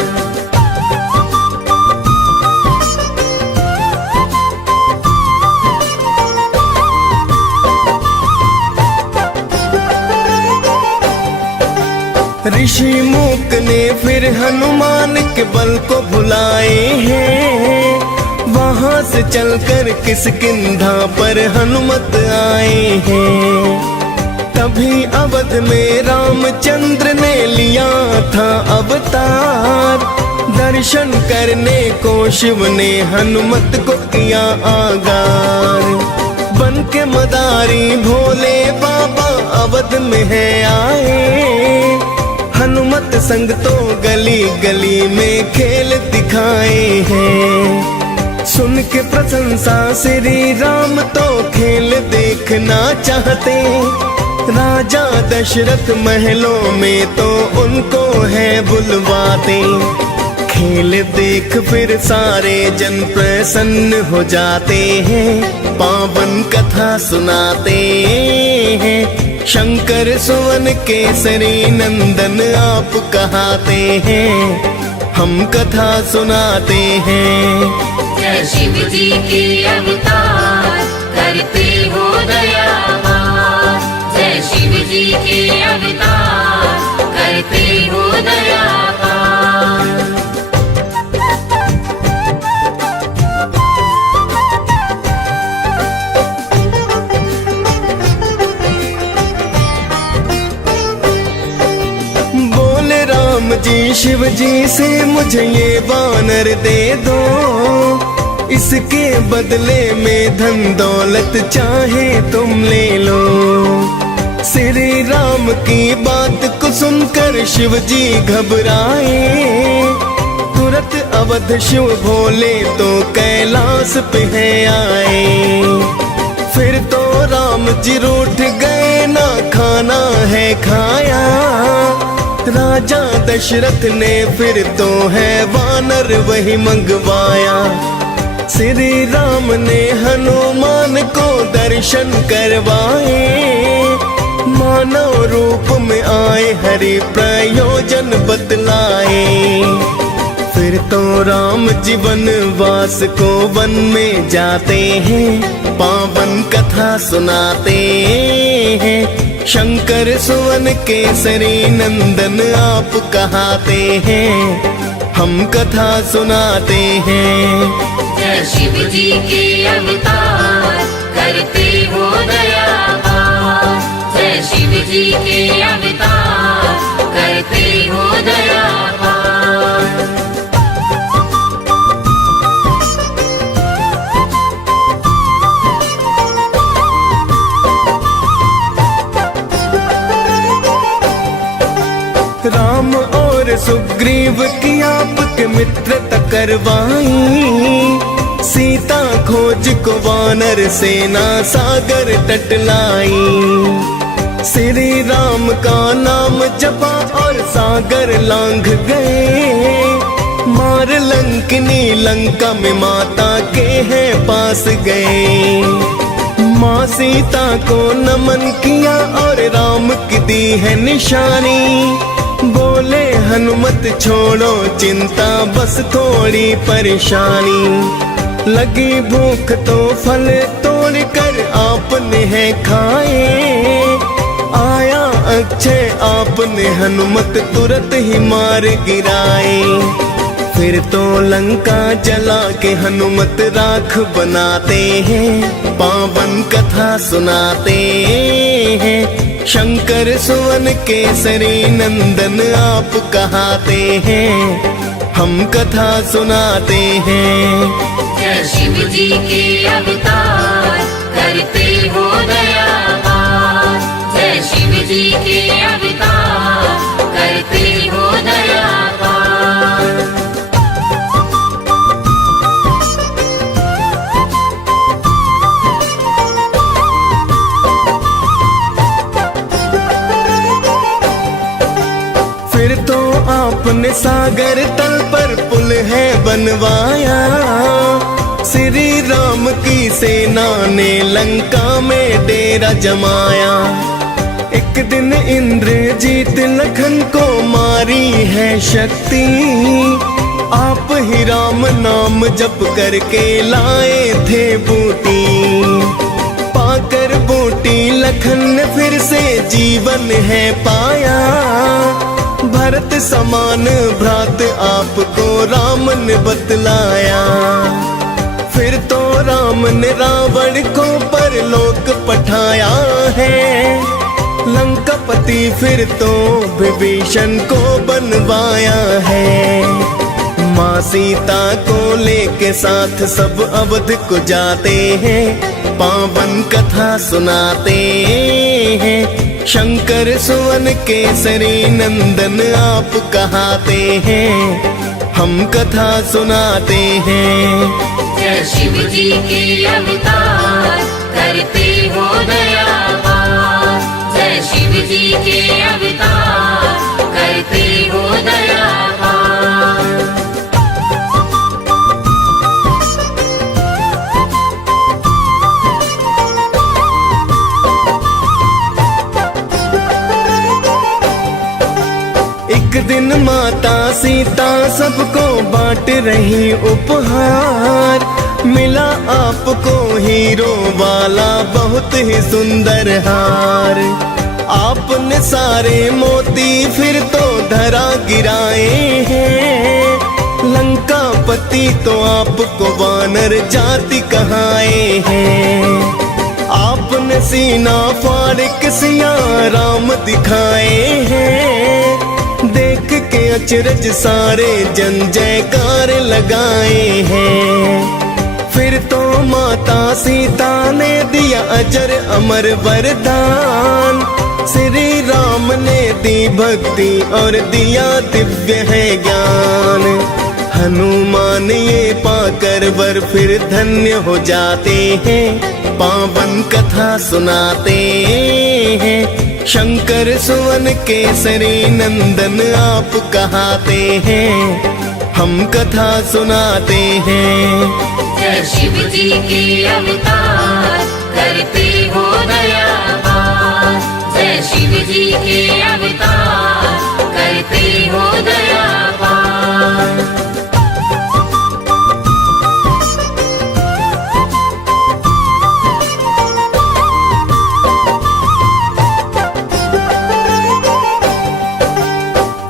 ऋषि मूक ने फिर हनुमान के बल को भुलाए हैं। वहां से चलकर किष्किंधा पर हनुमत आए हैं। तभी अवध में रामचंद्र ने लिया था अवतार। दर्शन करने को शिव ने हनुमत को किया आगार। बन के मदारी भोले बाबा अवध में है आए। हनुमत संग तो गली गली में खेल दिखाए हैं। सुन के प्रशंसा श्री राम तो खेल देखना चाहते। राजा दशरथ महलों में तो उनको है बुलवाते। खेल देख फिर सारे जन प्रसन्न हो जाते हैं। पावन कथा सुनाते हैं, शंकर सुवन केसरी नंदन आप कहाते हैं, हम कथा सुनाते हैं। जय शिव जी के अवतार करते हो दयावान, जय शिव जी के अवतार करते हो दयावान। बोले राम जी शिव जी से मुझे ये वानर दे दो, इसके बदले में धन दौलत चाहे तुम ले लो। श्री राम की बात को सुनकर शिव जी घबराए, तुरंत अवध शिव भोले तो कैलाश पे है आए। फिर तो राम जी रूठ गए, ना खाना है खाया, राजा दशरथ ने फिर तो है वानर वही मंगवाया। श्री राम ने हनुमान को दर्शन करवाए, मानव रूप में आए हरि प्रयोजन बतलाए। फिर तो राम जी वनवास को वन में जाते हैं, पावन कथा सुनाते हैं। शंकर सुवन केसरी नंदन आप कहाते हैं, हम कथा सुनाते हैं। जय शिव जी के अवतार करते हो दयावान, जय शिव जी के अवतार करते हो दयावान। राम और सुग्रीव की आपके मित्रता करवाई, सीता खोज को वानर सेना सागर तट लाई। श्री राम का नाम जपा और सागर लांघ गए, मार लंकिनी लंका में माता के हैं पास गए। माँ सीता को नमन किया और राम की दी है निशानी, बोले हनुमत छोड़ो चिंता बस थोड़ी परेशानी। लगी भूख तो फल तोड़ कर आपने है खाए, आया अक्षय आपने हनुमत तुरंत ही मार गिराए। फिर तो लंका जला के हनुमत राख बनाते हैं, पावन कथा सुनाते हैं। शंकर सुवन केसरी नंदन आप कहाते हैं, हम कथा सुनाते हैं। जय शिव जी के अवतार करते हो दयावान, जय शिव जी के अवतार करते हो दयावान। फिर तो आपने सागर तल पर पुल है बनवाया, श्री राम की सेना ने लंका में डेरा जमाया। एक दिन इंद्रजीत लखन को मारी है शक्ति, आप ही राम नाम जप करके लाए थे बूटी। पाकर बूटी लखन ने फिर से जीवन है पाया, भरत समान भ्रात आपको राम ने बतलाया। फिर तो राम ने रावण को परलोक पठाया है, लंकापति फिर तो विभीषण को बनवाया है। माँ सीता को लेके साथ सब अवध को जाते हैं, पावन कथा सुनाते हैं। शंकर सुवन केसरी नंदन आप कहाते हैं, हम कथा सुनाते हैं। जय शिव जी के अवतार करते हो दयावान, जय शिव जी के अवतार करते हो दयावान। दिन माता सीता सबको बांट रही उपहार, मिला आपको हीरो वाला बहुत ही सुंदर हार। आपने सारे मोती फिर तो धरा गिराए हैं, लंकापति तो आपको वानर जाति कहाए हैं। आपने सीना फाड़ के सिया राम दिखाए हैं, देख के अचरज सारे जन जयकार लगाए हैं। फिर तो माता सीता ने दिया अजर अमर वरदान, श्री राम ने दी भक्ति और दिया दिव्य है ज्ञान। हनुमान ये पाकर वर फिर धन्य हो जाते हैं, पावन कथा सुनाते हैं। शंकर सुवन केसरी नंदन आप कहाते हैं, हम कथा सुनाते हैं। जय शिव जी के अवतार करते हो दया पार, जय शिव जी के अवतार करते हो दया पार।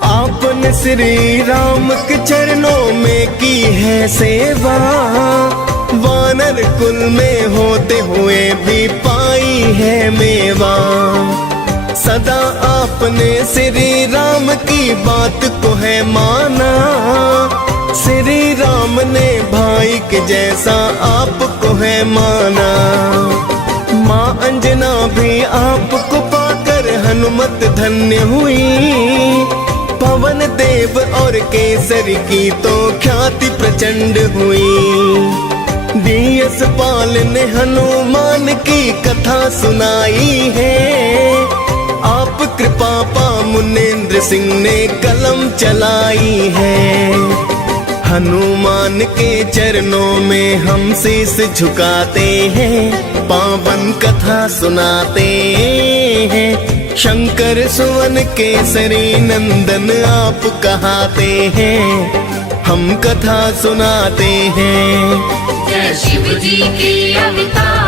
आपने श्री राम के चरणों में की है सेवा, वानर कुल में होते हुए भी पाई है मेवा। सदा आपने श्री राम की बात को है माना, श्री राम ने भाई के जैसा आपको है माना। माँ अंजना भी आपको पाकर हनुमत धन्य हुई, पवन देव और केसरी की तो ख्याति प्रचंड हुई। डीएस पाल ने हनुमान की कथा सुनाई है, आप कृपा पा मुनेन्द्र सिंह ने कलम चलाई है। हनुमान के चरणों में हम शीश झुकाते हैं, पावन कथा सुनाते हैं। शंकर सुवन केसरी नंदन आप कहाते हैं, हम कथा सुनाते हैं। जय शिव जी के अवतार